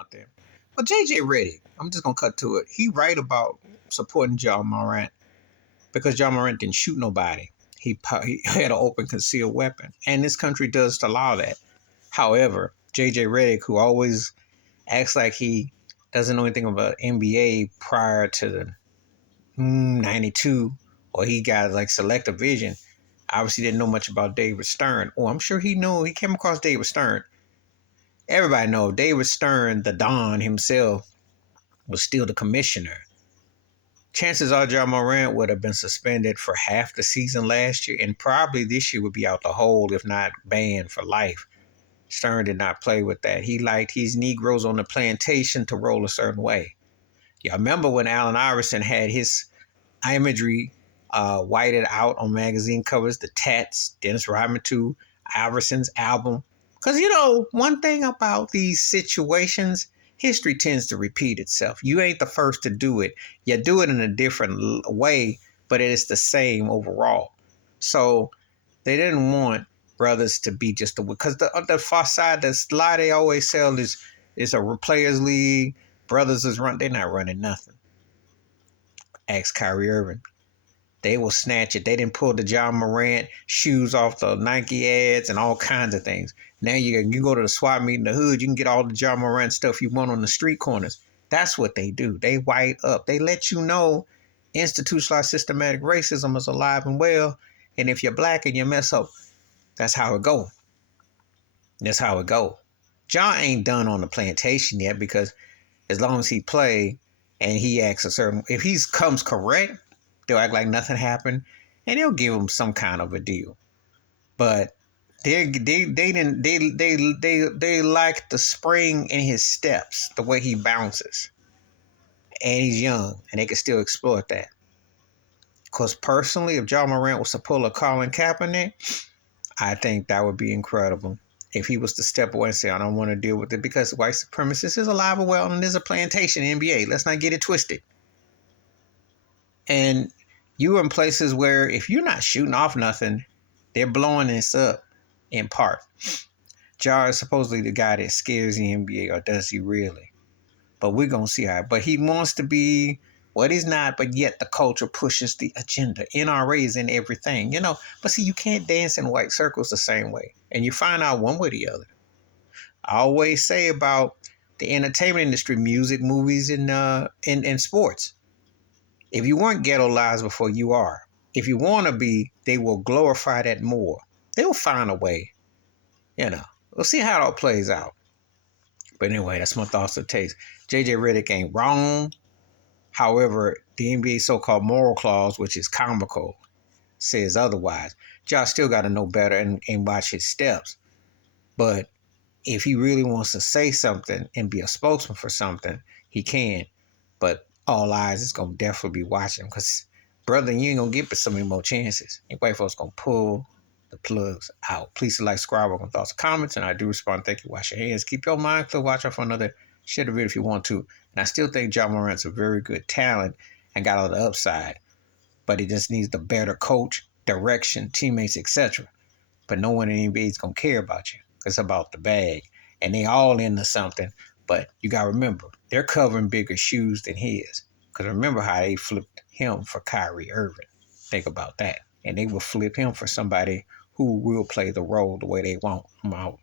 out there. But JJ Redick, I'm just gonna cut to it. He right about supporting John Morant because John Morant didn't shoot nobody. He had an open concealed weapon, and this country does allow that. However, JJ Redick, who always acts like he doesn't know anything about NBA prior to the 92, or he got like selective vision, obviously didn't know much about David Stern. Oh, I'm sure he knew. He came across David Stern. Everybody know David Stern, the Don himself, was still the commissioner. Chances are John Morant would have been suspended for half the season last year, and probably this year would be out the hole, if not banned for life. Stern did not play with that. He liked his Negroes on the plantation to roll a certain way. Y'all remember when Allen Iverson had his imagery whited out on magazine covers, the tats, Dennis Rodman too, Iverson's album. Because, one thing about these situations, history tends to repeat itself. You ain't the first to do it. You do it in a different way, but it is the same overall. So they didn't want brothers to be just because the far side, the lie they always sell is a players league. Brothers is they're not running nothing. Ask Kyrie Irving. They will snatch it. They didn't pull the John Morant shoes off the Nike ads and all kinds of things. Now you go to the swap meet in the hood, you can get all the John Morant stuff you want on the street corners. That's what they do. They white up. They let you know institutionalized systematic racism is alive and well. And if you're black and you mess up, that's how it go. That's how it go. John ain't done on the plantation yet because as long as he play and he acts a certain, if he comes correct, they'll act like nothing happened, and they'll give him some kind of a deal. But they like the spring in his steps, the way he bounces, and he's young, and they can still exploit that. Because personally, if John Morant was to pull a Colin Kaepernick, I think that would be incredible. If he was to step away and say, I don't want to deal with it, because white supremacists is alive and well, and there's a plantation in NBA. Let's not get it twisted. And you're in places where if you're not shooting off nothing, they're blowing this up in part. Jar is supposedly the guy that scares the NBA, or does he really? But we're going to see how. But he wants to be what he's not, but yet the culture pushes the agenda. NRA is in everything, But see, you can't dance in white circles the same way. And you find out one way or the other. I always say about the entertainment industry, music, movies, and sports. If you weren't ghettoized before, you are. If you want to be, they will glorify that more. They'll find a way. We'll see how it all plays out. But anyway, that's my thoughts and takes. JJ Redick ain't wrong. However, the NBA so-called moral clause, which is comical, says otherwise. Josh still got to know better and watch his steps. But if he really wants to say something and be a spokesman for something, he can. But all eyes is going to definitely be watching, because, brother, you ain't going to get so many more chances. And white folks going to pull the plugs out. Please like, subscribe, on thoughts and comments, and I do respond. Thank you. Wash your hands. Keep your mind clear. Watch out for another. Share the video if you want to. And I still think John Morant's a very good talent and got all the upside. But he just needs the better coach, direction, teammates, etc. But no one in the NBA is going to care about you. It's about the bag. And they all into something. But you got to remember, they're covering bigger shoes than his. Because remember how they flipped him for Kyrie Irving. Think about that. And they will flip him for somebody who will play the role the way they want. I'm out.